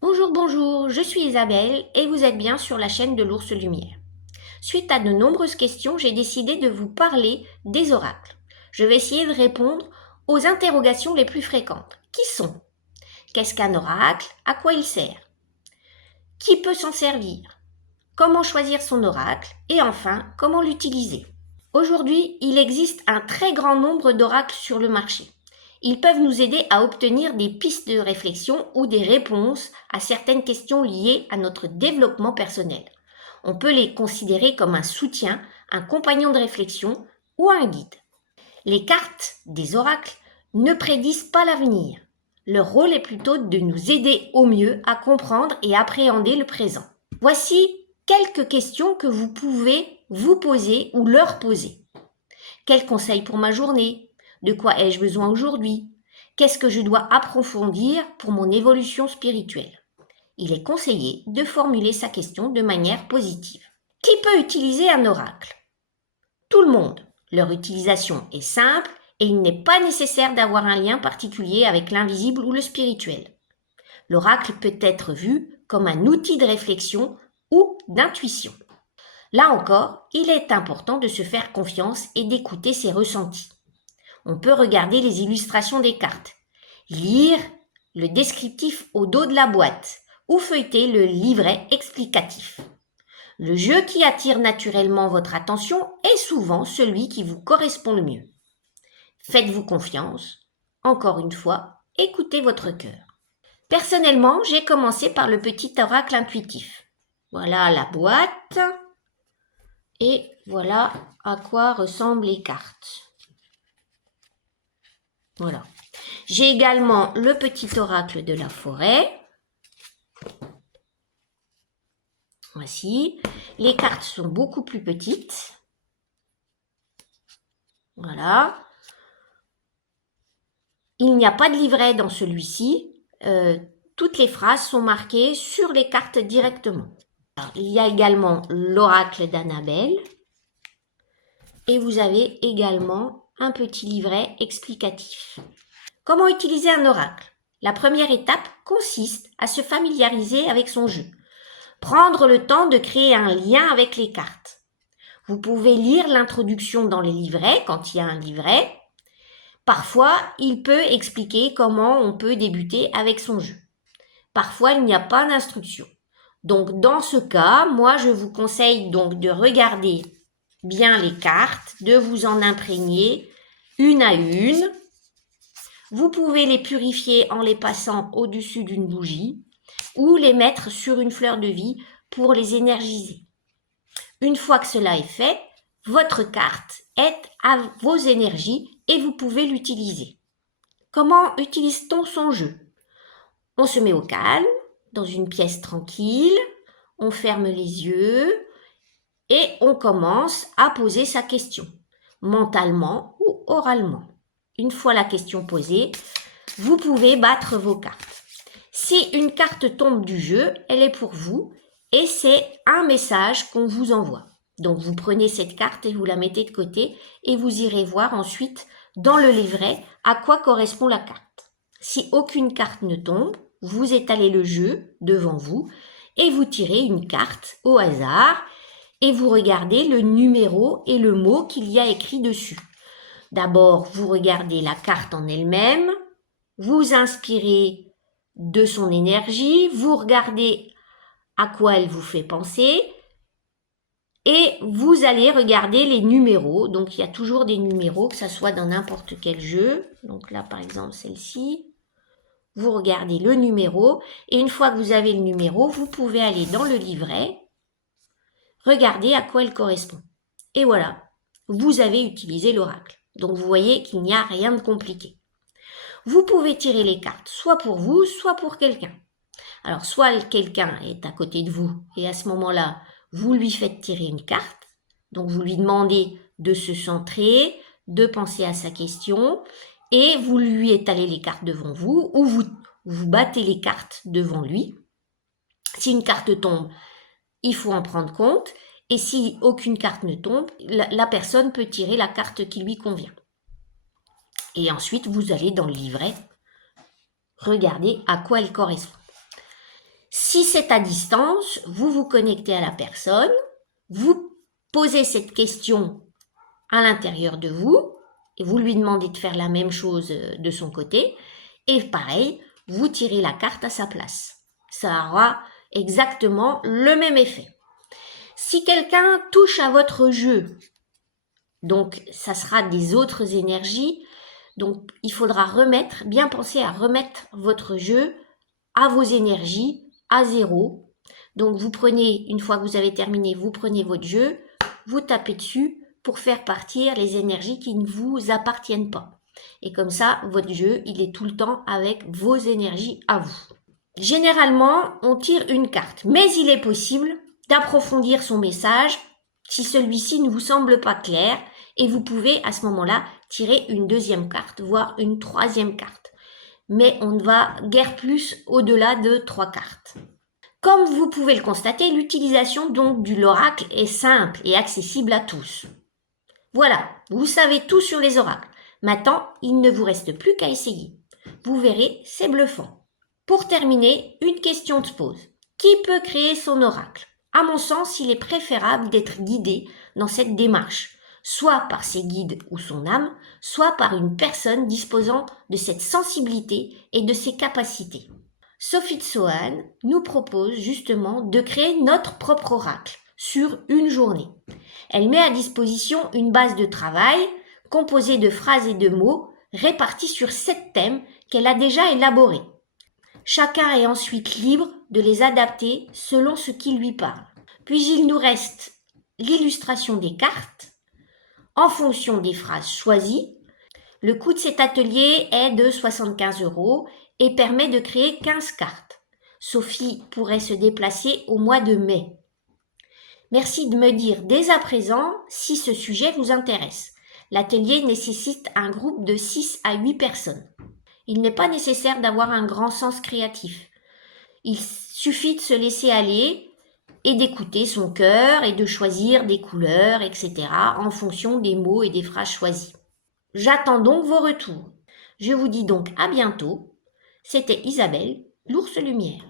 Bonjour, bonjour, je suis Isabelle et vous êtes bien sur la chaîne de l'Ours Lumière. Suite à de nombreuses questions, j'ai décidé de vous parler des oracles. Je vais essayer de répondre aux interrogations les plus fréquentes. Qui sont? Qu'est-ce qu'un oracle? À quoi il sert? Qui peut s'en servir? Comment choisir son oracle? Et enfin, comment l'utiliser? Aujourd'hui, il existe un très grand nombre d'oracles sur le marché. Ils peuvent nous aider à obtenir des pistes de réflexion ou des réponses à certaines questions liées à notre développement personnel. On peut les considérer comme un soutien, un compagnon de réflexion ou un guide. Les cartes des oracles ne prédisent pas l'avenir. Leur rôle est plutôt de nous aider au mieux à comprendre et appréhender le présent. Voici quelques questions que vous pouvez vous poser ou leur poser. Quel conseil pour ma journée? De quoi ai-je besoin aujourd'hui? Qu'est-ce que je dois approfondir pour mon évolution spirituelle? Il est conseillé de formuler sa question de manière positive. Qui peut utiliser un oracle? Tout le monde. Leur utilisation est simple et il n'est pas nécessaire d'avoir un lien particulier avec l'invisible ou le spirituel. L'oracle peut être vu comme un outil de réflexion ou d'intuition. Là encore, il est important de se faire confiance et d'écouter ses ressentis. On peut regarder les illustrations des cartes, lire le descriptif au dos de la boîte ou feuilleter le livret explicatif. Le jeu qui attire naturellement votre attention est souvent celui qui vous correspond le mieux. Faites-vous confiance. Encore une fois, écoutez votre cœur. Personnellement, j'ai commencé par le petit oracle intuitif. Voilà la boîte. Et voilà à quoi ressemblent les cartes. Voilà. J'ai également le petit oracle de la forêt. Voici. Les cartes sont beaucoup plus petites. Voilà. Il n'y a pas de livret dans celui-ci. Toutes les phrases sont marquées sur les cartes directement. Alors, il y a également l'oracle d'Annabelle. Et vous avez également un petit livret explicatif. Comment utiliser un oracle? La première étape consiste à se familiariser avec son jeu. Prendre le temps de créer un lien avec les cartes. Vous pouvez lire l'introduction dans les livrets quand il y a un livret. Parfois, il peut expliquer comment on peut débuter avec son jeu. Parfois, il n'y a pas d'instruction. Donc, dans ce cas, moi, je vous conseille donc de regarder bien les cartes, de vous en imprégner une à une. Vous pouvez les purifier en les passant au-dessus d'une bougie ou les mettre sur une fleur de vie pour les énergiser. Une fois que cela est fait, votre carte est à vos énergies et vous pouvez l'utiliser. Comment utilise-t-on son jeu? On se met au calme, dans une pièce tranquille, on ferme les yeux et on commence à poser sa question, mentalement ou oralement. Une fois la question posée, vous pouvez battre vos cartes. Si une carte tombe du jeu, elle est pour vous et c'est un message qu'on vous envoie. Donc vous prenez cette carte et vous la mettez de côté et vous irez voir ensuite dans le livret à quoi correspond la carte. Si aucune carte ne tombe, vous étalez le jeu devant vous et vous tirez une carte au hasard et vous regardez le numéro et le mot qu'il y a écrit dessus. D'abord, vous regardez la carte en elle-même, vous inspirez de son énergie, vous regardez à quoi elle vous fait penser et vous allez regarder les numéros. Donc, il y a toujours des numéros, que ça soit dans n'importe quel jeu. Donc là, par exemple, celle-ci. Vous regardez le numéro et une fois que vous avez le numéro, vous pouvez aller dans le livret, regarder à quoi elle correspond. Et voilà, vous avez utilisé l'oracle. Donc vous voyez qu'il n'y a rien de compliqué. Vous pouvez tirer les cartes soit pour vous, soit pour quelqu'un. Alors soit quelqu'un est à côté de vous et à ce moment-là, vous lui faites tirer une carte. Donc vous lui demandez de se centrer, de penser à sa question et vous lui étalez les cartes devant vous ou vous battez les cartes devant lui. Si une carte tombe, il faut en prendre compte et si aucune carte ne tombe, la personne peut tirer la carte qui lui convient. Et ensuite, vous allez dans le livret regarder à quoi elle correspond. Si c'est à distance, vous vous connectez à la personne, vous posez cette question à l'intérieur de vous et vous lui demandez de faire la même chose de son côté et pareil, vous tirez la carte à sa place. Ça aura exactement le même effet. Si quelqu'un touche à votre jeu, donc ça sera des autres énergies, donc il faudra bien penser à remettre votre jeu à vos énergies à 0. Donc vous prenez, une fois que vous avez terminé, vous prenez votre jeu, vous tapez dessus pour faire partir les énergies qui ne vous appartiennent pas. Et comme ça, votre jeu, il est tout le temps avec vos énergies à vous. Généralement, on tire une carte, mais il est possible d'approfondir son message si celui-ci ne vous semble pas clair et vous pouvez à ce moment-là tirer une deuxième carte, voire une troisième carte. Mais on ne va guère plus au-delà de 3 cartes. Comme vous pouvez le constater, l'utilisation donc de l'oracle est simple et accessible à tous. Voilà, vous savez tout sur les oracles. Maintenant, il ne vous reste plus qu'à essayer. Vous verrez, c'est bluffant. Pour terminer, une question se pose. Qui peut créer son oracle? À mon sens, il est préférable d'être guidé dans cette démarche, soit par ses guides ou son âme, soit par une personne disposant de cette sensibilité et de ces capacités. Sophie Tsoan nous propose justement de créer notre propre oracle sur une journée. Elle met à disposition une base de travail composée de phrases et de mots répartis sur 7 thèmes qu'elle a déjà élaborés. Chacun est ensuite libre de les adapter selon ce qui lui parle. Puis il nous reste l'illustration des cartes en fonction des phrases choisies. Le coût de cet atelier est de 75 € et permet de créer 15 cartes. Sophie pourrait se déplacer au mois de mai. Merci de me dire dès à présent si ce sujet vous intéresse. L'atelier nécessite un groupe de 6 à 8 personnes. Il n'est pas nécessaire d'avoir un grand sens créatif. Il suffit de se laisser aller et d'écouter son cœur et de choisir des couleurs, etc. en fonction des mots et des phrases choisies. J'attends donc vos retours. Je vous dis donc à bientôt. C'était Isabelle, l'ours lumière.